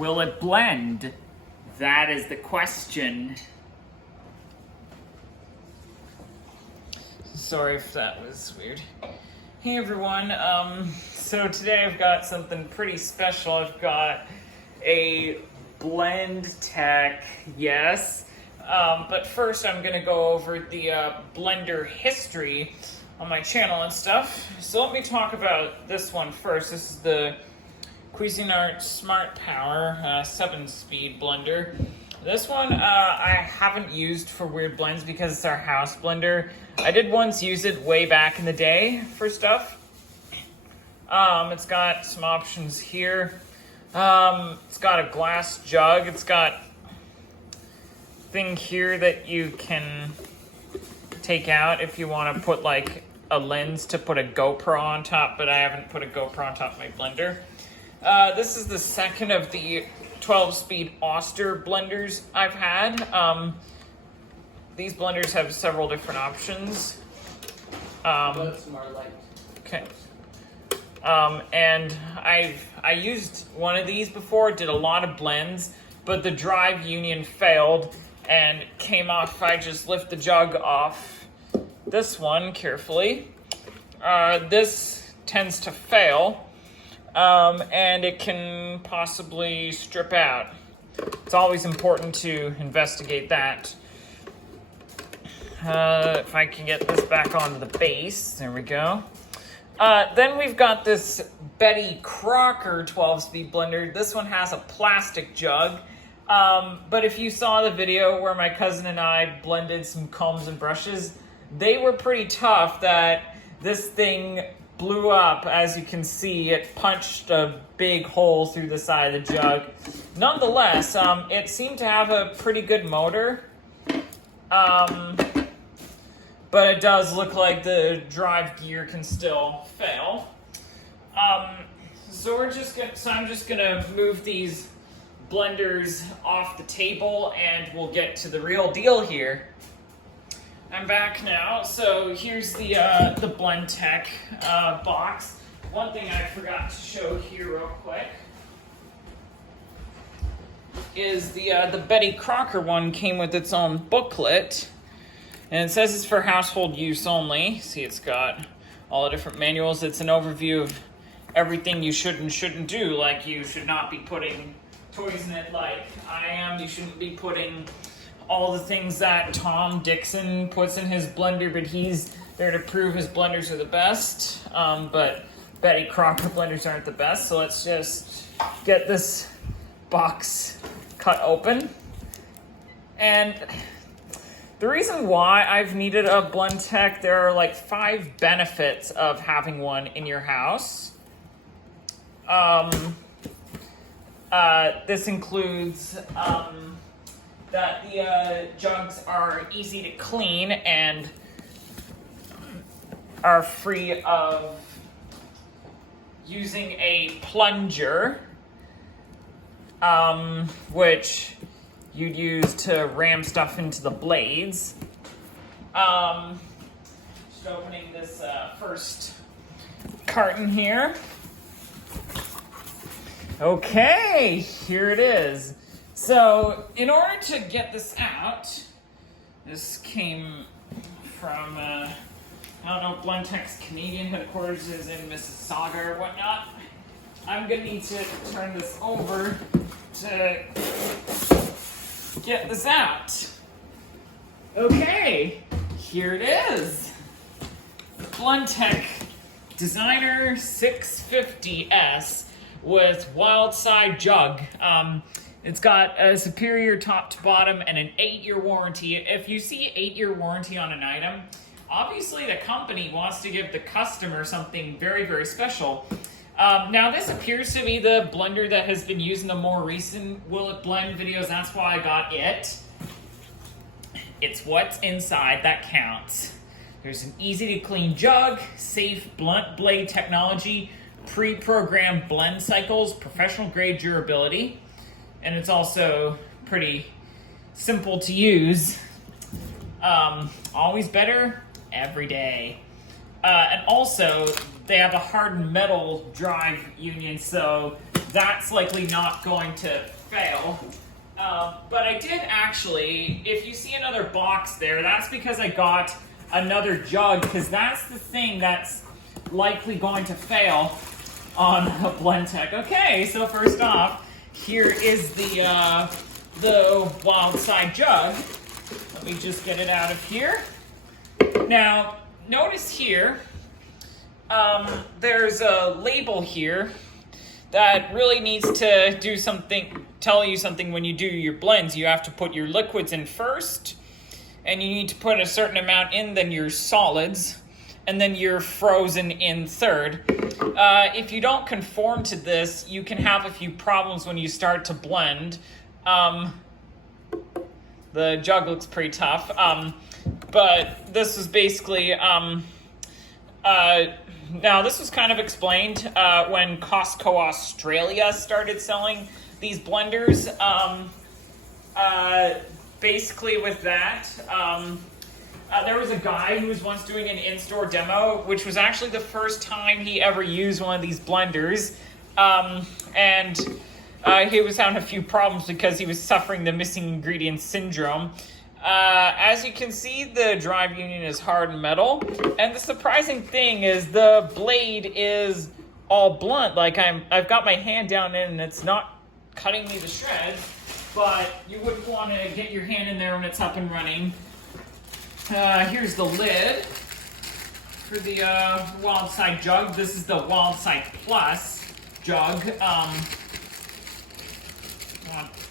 Will it blend? That is the question. Sorry if that was weird. Hey everyone, so today I've got something pretty special. I've got a Blendtec, yes. But first I'm gonna go over the blender history on my channel and stuff. So let me talk about this one first. This is the Cuisinart Smart Power 7-speed blender. This one I haven't used for weird blends because it's our house blender. I did once use it way back in the day for stuff. It's got some options here. It's got a glass jug. It's got a thing here that you can take out if you want to put like a lens to put a GoPro on top, but I haven't put a GoPro on top of my blender. This is the second of the 12-speed Oster blenders I've had. These blenders have several different options. Okay. And I used one of these before, did a lot of blends, but the drive union failed and came off. If I just lift the jug off this one carefully, this tends to fail. And it can possibly strip out. It's always important to investigate that. If I can get this back onto the base, there we go. Then we've got this Betty Crocker 12-speed blender. This one has a plastic jug. But if you saw the video where my cousin and I blended some combs and brushes, they were pretty tough that this thing blew up. As you can see, it punched a big hole through the side of the jug. Nonetheless, it seemed to have a pretty good motor. But it does look like the drive gear can still fail. So I'm just gonna move these blenders off the table and we'll get to the real deal here. I'm back now. So here's the Blendtec box. One thing I forgot to show here real quick is the Betty Crocker one came with its own booklet. And it says it's for household use only. See, it's got all the different manuals. It's an overview of everything you should and shouldn't do. Like, you should not be putting toys in it like I am. You shouldn't be putting all the things that Tom Dixon puts in his blender, but he's there to prove his blenders are the best. But Betty Crocker blenders aren't the best. So let's just get this box cut open. And the reason why I've needed a Blendtec, there are like 5 benefits of having one in your house. This includes that the jugs are easy to clean and are free of using a plunger, which you'd use to ram stuff into the blades. Just opening this first carton here. Okay, here it is. So in order to get this out, this came from, I don't know if Blendtec's Canadian headquarters is in Mississauga or whatnot. I'm gonna need to turn this over to get this out. Okay, here it is. Blendtec Designer 650S with wild side jug. It's got a superior top to bottom and an 8-year warranty. If you see 8-year warranty on an item, obviously the company wants to give the customer something very, very special. Now this appears to be the blender that has been used in the more recent Will It Blend videos. That's why I got it. It's what's inside that counts. There's an easy to clean jug, safe blunt blade technology, pre-programmed blend cycles, professional grade durability, and it's also pretty simple to use. Always better every day. And also, they have a hardened metal drive union, so that's likely not going to fail. But I did actually, if you see another box there, that's because I got another jug, because that's the thing that's likely going to fail on a Blendtec. Okay, so first off, here is the wild side jug. Let me just get it out of here. Now, notice here, there's a label here that really needs to do something, tell you something when you do your blends. You have to put your liquids in first, and you need to put a certain amount in, then your solids, and then your frozen in third. If you don't conform to this, you can have a few problems when you start to blend. The jug looks pretty tough, but this is basically, now this was kind of explained when Costco Australia started selling these blenders. Basically with that, there was a guy who was once doing an in-store demo, which was actually the first time he ever used one of these blenders. And he was having a few problems because he was suffering the missing ingredients syndrome. As you can see, the drive union is hard metal, and the surprising thing is the blade is all blunt. Like I've got my hand down in and it's not cutting me to shreds, but you wouldn't want to get your hand in there when it's up and running. Here's the lid for the Wild Side jug. This is the Wild Side Plus jug.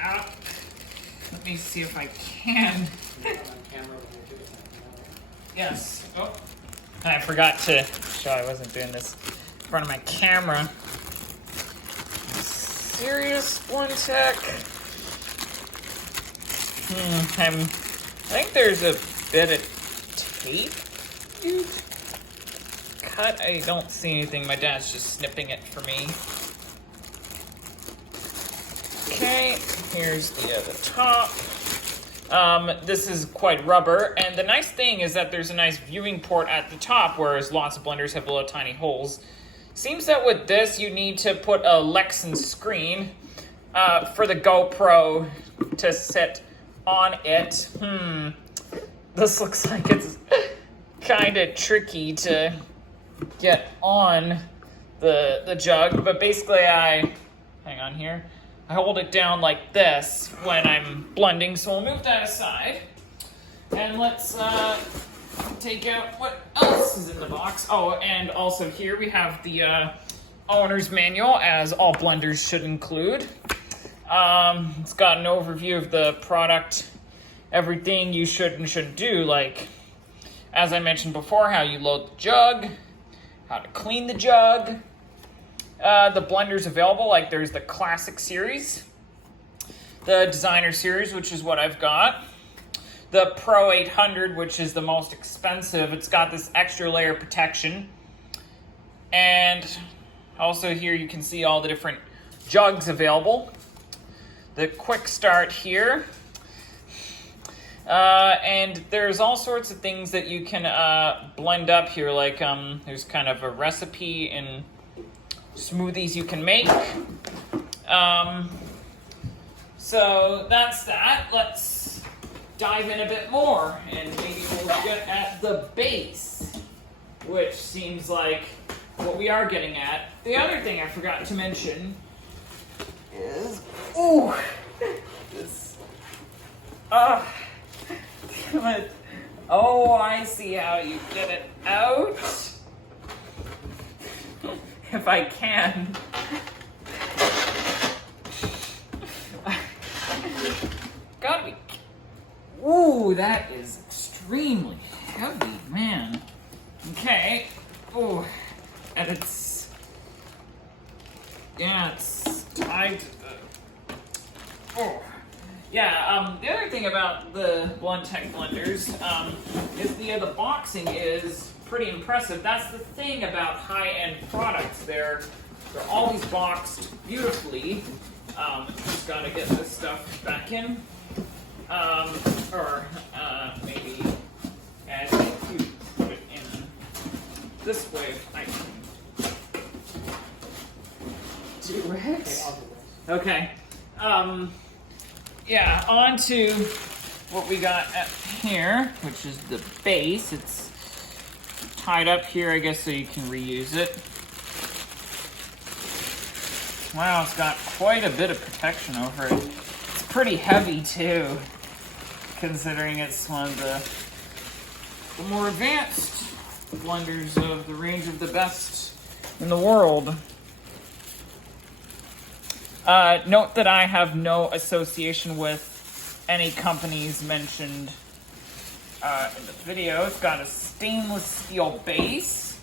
Out. Let me see if I can. Yes. Oh, I forgot to show. I wasn't doing this in front of my camera. Serious Blendtec. I think there's a bit of tape cut. I don't see anything. My dad's just snipping it for me. Okay, here's the top. This is quite rubber, and the nice thing is that there's a nice viewing port at the top, whereas lots of blenders have little tiny holes. Seems that with this you need to put a Lexan screen for the GoPro to sit on it. This looks like it's kind of tricky to get on the jug, but basically hang on here. I hold it down like this when I'm blending, so we'll move that aside. And let's take out what else is in the box. Oh, and also here we have the owner's manual, as all blenders should include. It's got an overview of the product, everything you should and shouldn't do, like, as I mentioned before, how you load the jug, how to clean the jug. The blenders available, like there's the Classic series, the Designer series, which is what I've got, the Pro 800, which is the most expensive. It's got this extra layer of protection, and also here you can see all the different jugs available. The Quick Start here, and there's all sorts of things that you can blend up here, like there's kind of a recipe in smoothies you can make. So that's that. Let's dive in a bit more, and maybe we'll get at the base, which seems like what we are getting at. The other thing I forgot to mention is, this, damn it. Oh, I see how you get it out. If I can. Gotta be. Ooh, that is extremely heavy, man. Okay. Ooh, and it's. Yeah, it's tied to the. Oh. Yeah, the other thing about the Blendtec blenders is the boxing is pretty impressive. That's the thing about high-end products. They're always boxed beautifully. Just gotta get this stuff back in. Maybe as you put it in this way, I can do it. Okay, I'll do this. Okay. Yeah, on to what we got at here, which is the base. It's tied up here, I guess, so you can reuse it. Wow, it's got quite a bit of protection over it. It's pretty heavy, too, considering it's one of the more advanced blenders of the range of the best in the world. Note that I have no association with any companies mentioned in the video. It's got a stainless steel base.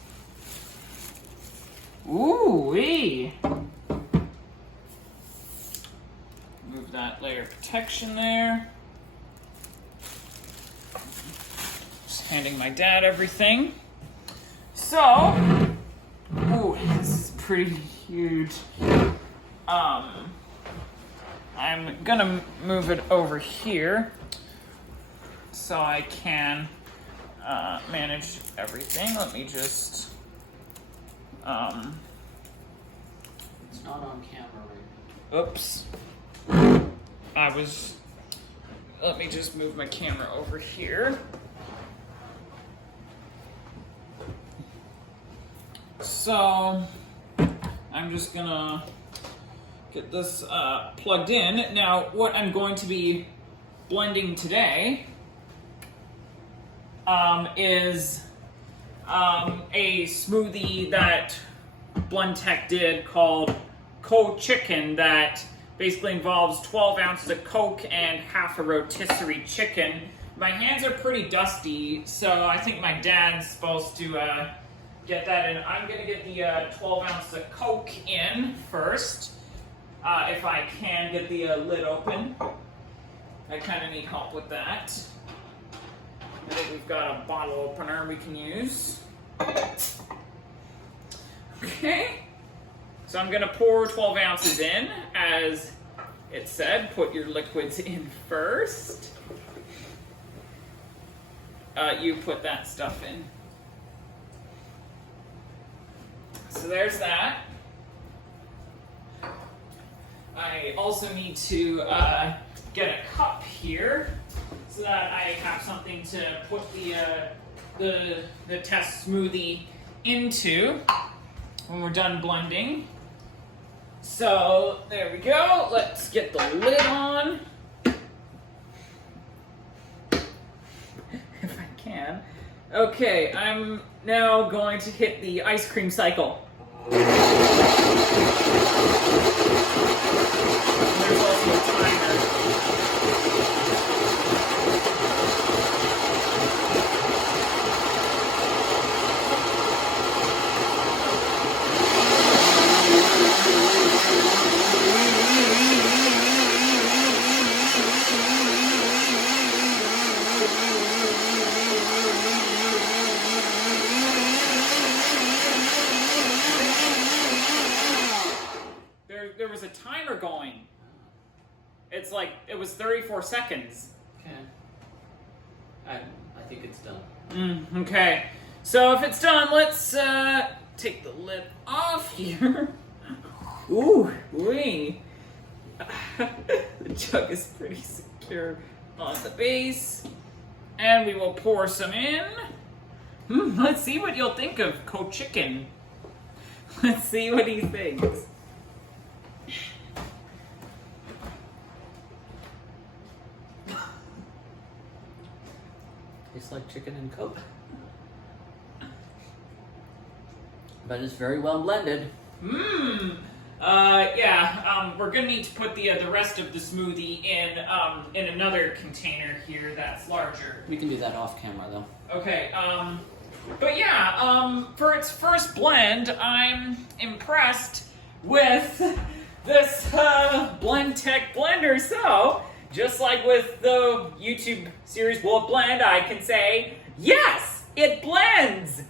Ooh-wee. Move that layer of protection there. Just handing my dad everything. So, ooh, this is pretty huge. I'm gonna move it over here so I can manage everything. Let me just It's not on camera right oops. Let me just move my camera over here. So I'm just gonna get this plugged in. Now, what I'm going to be blending today is a smoothie that Blendtec did called Cold Chicken that basically involves 12 ounces of Coke and half a rotisserie chicken. My hands are pretty dusty, so I think my dad's supposed to get that in. I'm gonna get the 12 ounces of Coke in first. If I can get the lid open. I kind of need help with that. I think we've got a bottle opener we can use. Okay. So I'm going to pour 12 ounces in. As it said, put your liquids in first. You put that stuff in. So there's that. I also need to get a cup here so that I have something to put the test smoothie into when we're done blending. So there we go. Let's get the lid on. If I can. Okay, I'm now going to hit the ice cream cycle. There's also a timer. There was a timer going. It's like, it was 34 seconds. Okay. I think it's done. Okay. So if it's done, let's take the lid off here. Ooh, wee. The jug is pretty secure on the base. And we will pour some in. Let's see what you'll think of cold chicken. Let's see what he thinks. Tastes like chicken and Coke. But it's very well blended. Yeah, we're gonna need to put the rest of the smoothie in another container here that's larger. We can do that off camera though. Okay, but yeah, for its first blend, I'm impressed with this Blendtec blender. So, just like with the YouTube series Will It Blend, I can say, yes, it blends!